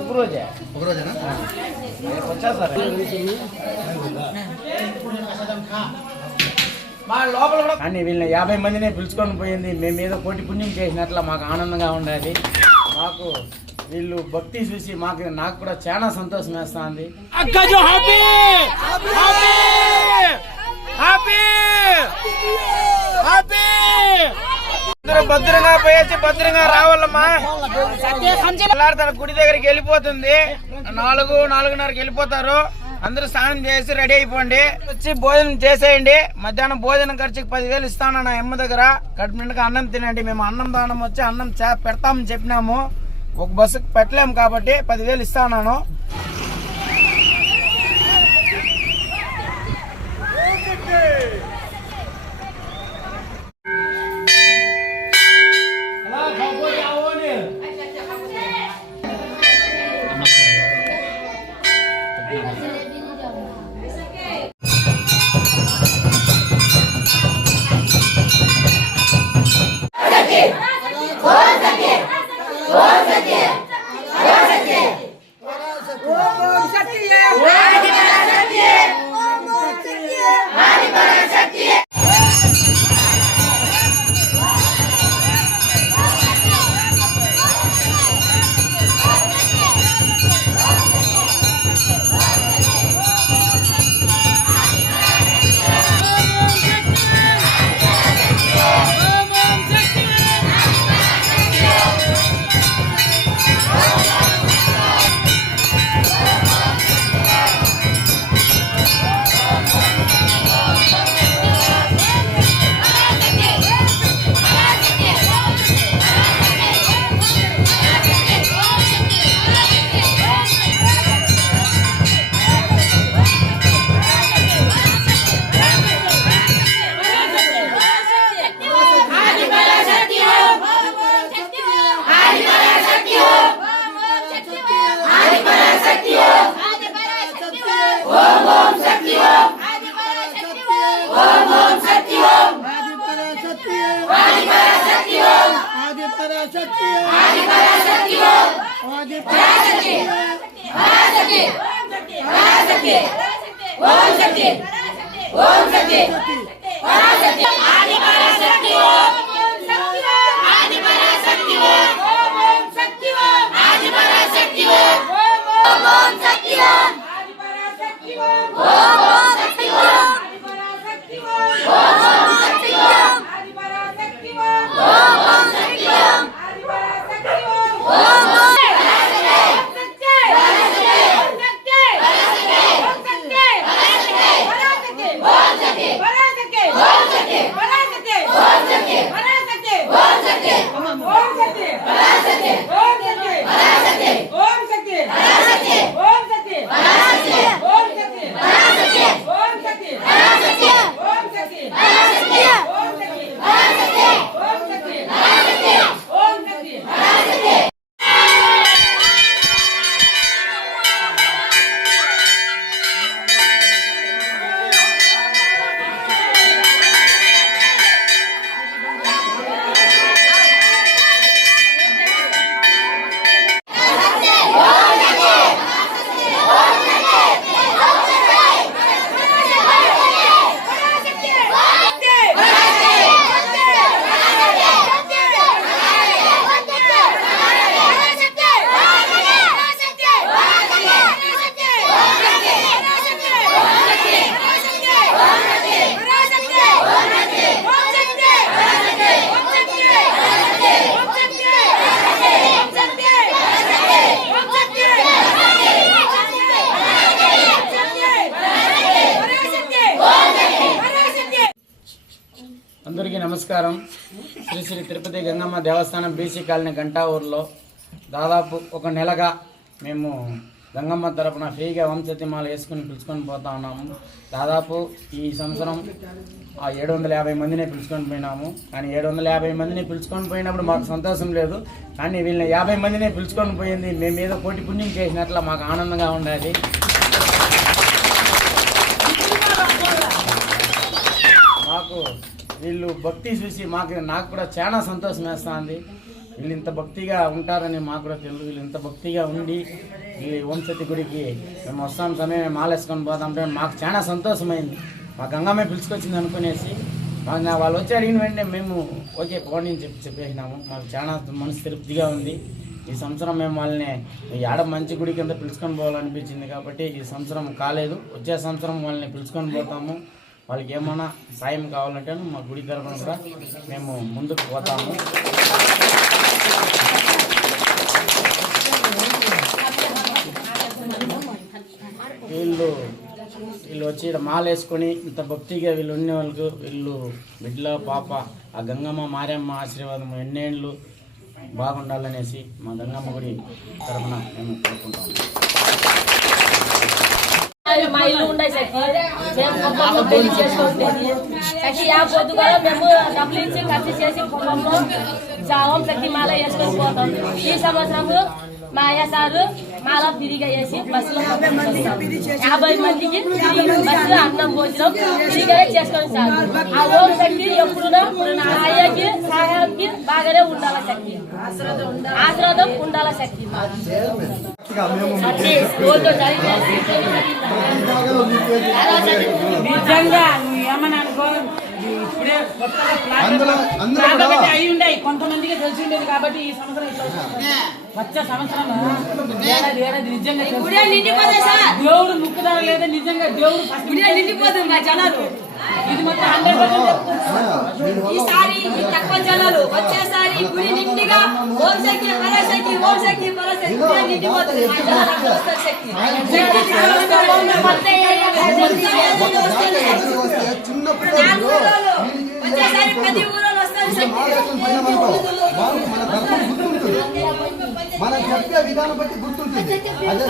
ఒకరోజే ఒక రోజేనా వచ్చేస్తారు మా లోపల కూడా కానీ వీళ్ళని యాభై మందినే పిలుచుకొని పోయింది. మేము ఏదో కోటి పుణ్యం చేసినట్ల మాకు ఆనందంగా ఉండాలి. మాకు వీళ్ళు భక్తి చూసి మాకు నాకు కూడా చాలా సంతోషం వేస్తుంది. భద్రంగా పోయేసి భద్రంగా రావాలమ్మా. తన గుడి దగ్గరికి వెళ్ళిపోతుంది. నాలుగు నాలుగున్నరకి వెళ్ళిపోతారు. అందరూ స్నానం చేసి రెడీ అయిపోండి. వచ్చి భోజనం చేసేయండి. మధ్యాహ్నం భోజనం ఖర్చుకి పదివేలు ఇస్తాను నా అమ్మ దగ్గర. కడుపు అన్నం తినండి. మేము అన్నం దానం వచ్చి అన్నం చే- పెడతామని చెప్పినాము. ఒక బస్సుకి పెట్టలేము కాబట్టి పదివేలు ఇస్తాను पराशक्ति आदि हो। पराशक्ति आदि ओम शक्ति ओम शक्ति पराशक्ति आदि पराशक्ति నమస్కారం. శ్రీ శ్రీ తిరుపతి గంగమ్మ దేవస్థానం బీసీ కాలనీ గంటా ఊర్లో దాదాపు ఒక నెలగా మేము గంగమ్మ తరపున ఫ్రీగా వంశతిమాలు వేసుకుని పిలుచుకొని పోతా ఉన్నాము. దాదాపు ఈ సంవత్సరం ఆ ఏడు వందల యాభై మందిని పిలుచుకొని పోయినాము. కానీ ఏడు వందల యాభై మందిని పిలుచుకొని పోయినప్పుడు మాకు సంతోషం లేదు. కానీ వీళ్ళని యాభై మందిని పిలుచుకొని పోయింది. మేము ఏదో కోటి పుణ్యం చేసినట్ల మాకు ఆనందంగా ఉండాలి మాకు వీళ్ళు భక్తి చూసి మాకు నాకు కూడా చాలా సంతోషం వేస్తుంది. వీళ్ళు ఇంత భక్తిగా ఉంటారని మాకు కూడా తెలుసు వీళ్ళు ఇంత భక్తిగా ఉండి ఈ వంశతి గుడికి మేము వస్తాం సమయం మాలేసుకొని పోతాంటే మాకు చాలా సంతోషమైంది. మా గంగమ్మ పిలుచుకొచ్చింది అనుకునేసి మాకు నా వాళ్ళు వచ్చి అడిగిన వెంటనే మేము ఓకే పోనీ అని చెప్పి చెప్పేసినాము. మాకు చాలా మనసు తృప్తిగా ఉంది. ఈ సంవత్సరం మేము వాళ్ళని ఈ మంచి గుడి కింద పిలుచుకొని పోవాలనిపించింది కాబట్టి ఈ సంవత్సరం కాలేదు. వచ్చే సంవత్సరం వాళ్ళని పిలుచుకొని పోతాము. వాళ్ళకి ఏమైనా సాయం కావాలంటే మా గుడి తరఫున కూడా మేము ముందుకు పోతాము. వీళ్ళు వీళ్ళు వచ్చి ఇక్కడ మాల వేసుకొని ఇంత భక్తిగా వీళ్ళు ఉండే వాళ్ళకు వీళ్ళు బిడ్ల పాప ఆ గంగమ్మ మారమ్మ ఆశీర్వాదం ఎన్నేళ్ళు బాగుండాలనేసి మా గంగమ్మ గుడి తరఫున మేము కోరుకుంటాము. మా ఇల్లు మేము కుప్పంలో పెళ్ళి సఖి ఆ మేము డబ్బులు ఇచ్చి ఖర్చు చేసి కుప్పంలో జావం సఖి మాల వేసుకొని పోతాం. ఈ సంవత్సరం మా అయ్య సారు మాల ఫ్రీగా వేసి బస్సులో. యాభై మందికి అన్నం భోజనం చేసుకొని సార్. ఆ ఓం శక్తి ఎప్పుడు మా అయ్యకి సహాయంకి బాగానే ఉండాల శక్తి. ఆశ్రదం ఉండాల శక్తి. నిజంగా ఇప్పుడే అయి ఉండేవి కొంతమందికి తెలిసి ఉండేది కాబట్టి ఈ సంవత్సరం. వచ్చే సంవత్సరం నిజంగా. దేవుడు ముక్కుదారు లేదా నిజంగా దేవుడు నిండిపోతుంది మా జనాలు ఇది మొత్తం హండ్రెడ్ పర్సెంట్ దీనివల్ల ఈసారి ఈ తక్కువ జనాలు వచ్చేసారి గుడి నిండిగా ఓం శక్తి పరాశక్తి ఓం శక్తి పరాశక్తి నిండిపోతుంది పది మన ధర్మం గుర్తుంటుంది. మనం చెప్పే విధానం బట్టి గుర్తుంటుంది. అదే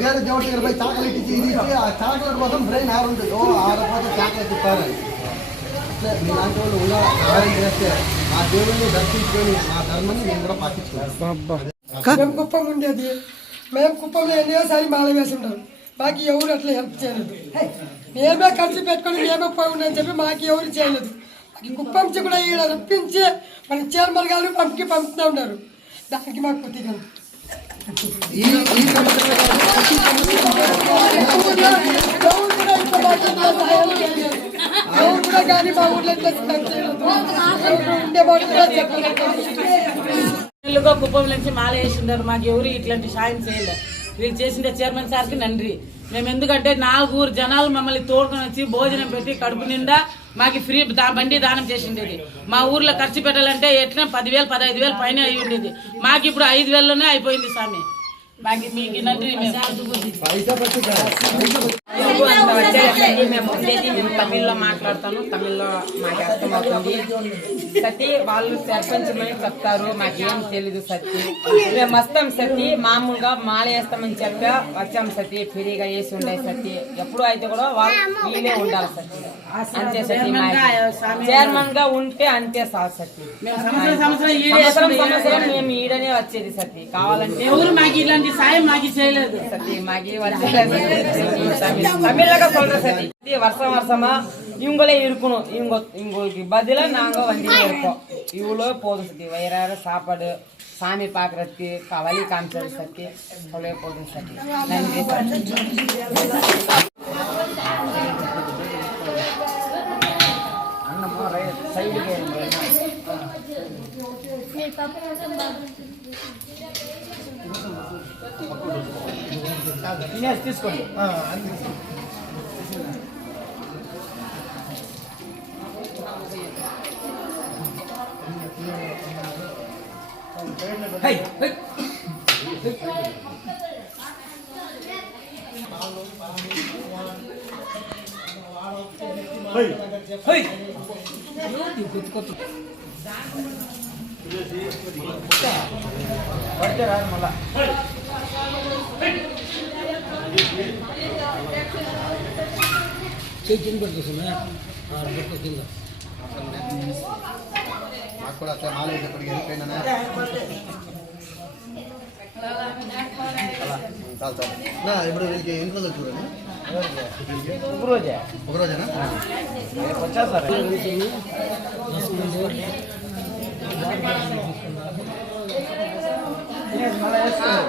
వేరే దేవుడి దగ్గర పోయి చాకలెట్ ఇచ్చి ఇది ఇచ్చి ఆ చాకలెట్ కోసం బ్రెయిన్ ఆరుంటుంది. ఓ ఆడపోతే చాకలెట్ ఇస్తారని మీలాంటి వాళ్ళు ఉన్న సహాయం చేస్తే ఆ దేవుడిని దర్శించుకొని ఆ ధర్మాన్ని నేను కూడా పాటిస్తున్నాను మేము కుప్పం ఉండేది. మేము కుప్పంలో ఎన్నోసారి మాల వేసుంటాం. మాకు ఎవరు అట్లా హెల్ప్ చేయలేదు. మేమే ఖర్చు పెట్టుకొని మేమే పోయి ఉన్నామని చెప్పి మాకు ఎవరు చేయలేదు. మాకు కుప్పం నుంచి కూడా ఈడ రప్పించి మన చైర్మన్ గారు పంపికి పంపుతూ ఉన్నారు. దానికి మాకు కొద్దిగా కానీ మా ఊర్లో ఉండే చెప్పలేదు ఇల్లుగా కుప్పం నుంచి మాల వేసిండారు మాకు ఎవరు ఇట్లాంటి సాయం చేయలేదు వీళ్ళు చేసిన చైర్మన్ సార్కి నండ్రి మేము ఎందుకంటే నాలుగురు జనాలు మమ్మల్ని తోడుకొని వచ్చి భోజనం పెట్టి కడుపు నిండా మాకు ఫ్రీ దా బండి దానం చేసిండేది. మా ఊర్లో ఖర్చు పెట్టాలంటే ఎట్లా? పదివేలు పదహైదు వేలు పైన అయి ఉండేది మాకు ఇప్పుడు ఐదు వేలలోనే అయిపోయింది స్వామి. మేము తమిళ్ళో మాట్లాడతాను తమిళ్ళో మాకు అర్థమవుతుంది సతీ వాళ్ళు సర్పంచమని చెప్తారు మాకేం తెలీదు సతీ. మేము వస్తాం సతీ మామూలుగా మాల వేస్తామని చెప్పా వచ్చాం సతీ ఫ్రీగా వేసి ఉండే సతీ. ఎప్పుడు అయితే కూడా వాళ్ళు వీళ్ళే ఉండాలి సతీ. అంతే సతీ చైర్మన్గా ఉంటే అంతే సార్ సతీ. సంవత్సరం మేము ఈడనే వచ్చేది సతీ. కావాలంటే ఎవరు మాకు ఇలాంటి సాయం మాకు చేయలేదు சத்தி மகி தமிழக சொல்ற சத்தி இது வருஷம் வருஷமா இவங்களே இருக்கணும் இவங்க இவங்களுக்கு பதிலா நாங்க வண்டியில இருக்கோம் இவ்வளோ போதும் சத்தி வயிறார சாப்பாடு சாமி பார்க்கறதுக்கு க- வழி காமிச்சது சத்தி அவ்வளோ போதும் சத்தி நன்றி சத்தி అన్నమ్మ రైట్ సైడ్కి తినేసి తీసుకోండి పడితే రాదు మళ్ళా మాకు కూడా అట్లా మాల వేసేప్పటికి వెళ్ళిపోయినా చాలు నా ఇప్పుడు వీళ్ళకి ఎన్ని రోజులు చూడండి ఒక రోజే ఒక రోజేనా వచ్చేస్తారు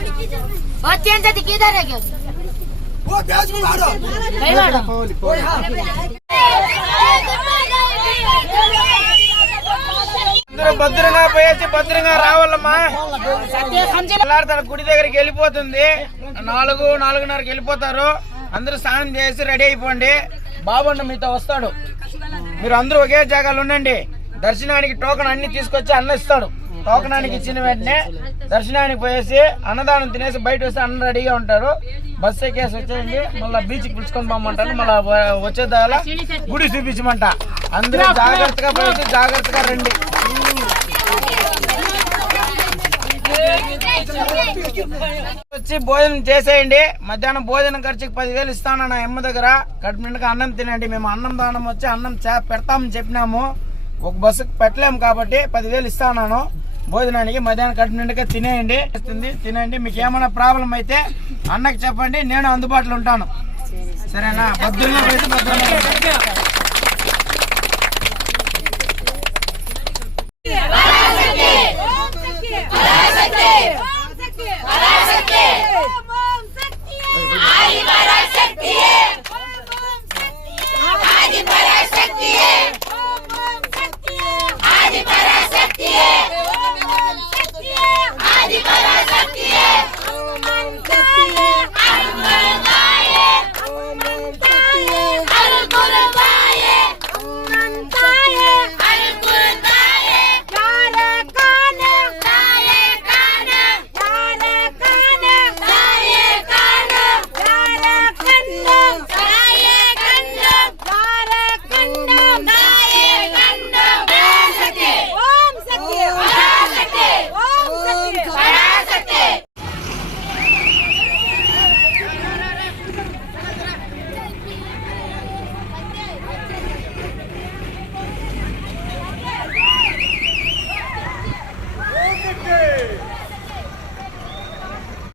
భద్రంగా పోయేసి భద్రంగా రావాలమ్మా. తన గుడి దగ్గరికి వెళ్ళిపోతుంది. నాలుగు నాలుగున్నరకి వెళ్ళిపోతారు. అందరూ స్నానం చేసి రెడీ అయిపోండి. బాబన్న మీతో వస్తాడు. మీరు అందరూ ఒకే జాగాలు ఉండండి. దర్శనానికి టోకన్ అన్ని తీసుకొచ్చి అన్న ఇస్తాడు. టోకనానికి ఇచ్చిన వెంటనే దర్శనానికి పోయేసి అన్నదానం తినేసి బయట వస్తే అన్న రెడీగా ఉంటాడు బస్సు ఎక్కేసి వచ్చేయండి. మళ్ళీ బీచ్ పిలుచుకొని పోమంటారు. మళ్ళీ వచ్చేదాల గుడి చూపించమంట. అందరూ జాగ్రత్తగా పోయేసి జాగ్రత్తగా రండి. వచ్చి భోజనం చేసేయండి. మధ్యాహ్నం భోజనం ఖర్చుకి పదివేలు ఇస్తాను నా అమ్మ దగ్గర. కడుపు నిండుగా అన్నం తినండి. మేము అన్నం దానం వచ్చి అన్నం చే- పెడతామని చెప్పినాము. ఒక బస్సుకు పెట్టలేము కాబట్టి పదివేలు ఇస్తాను భోజనానికి మధ్యాహ్నం కడుపు నిండుగా తినేయండి. ఇస్తుంది తినండి. మీకు ఏమైనా ప్రాబ్లం అయితే అన్నకి చెప్పండి. నేను అందుబాటులో ఉంటాను. సరేనా? భద్రంగా భద్రంగా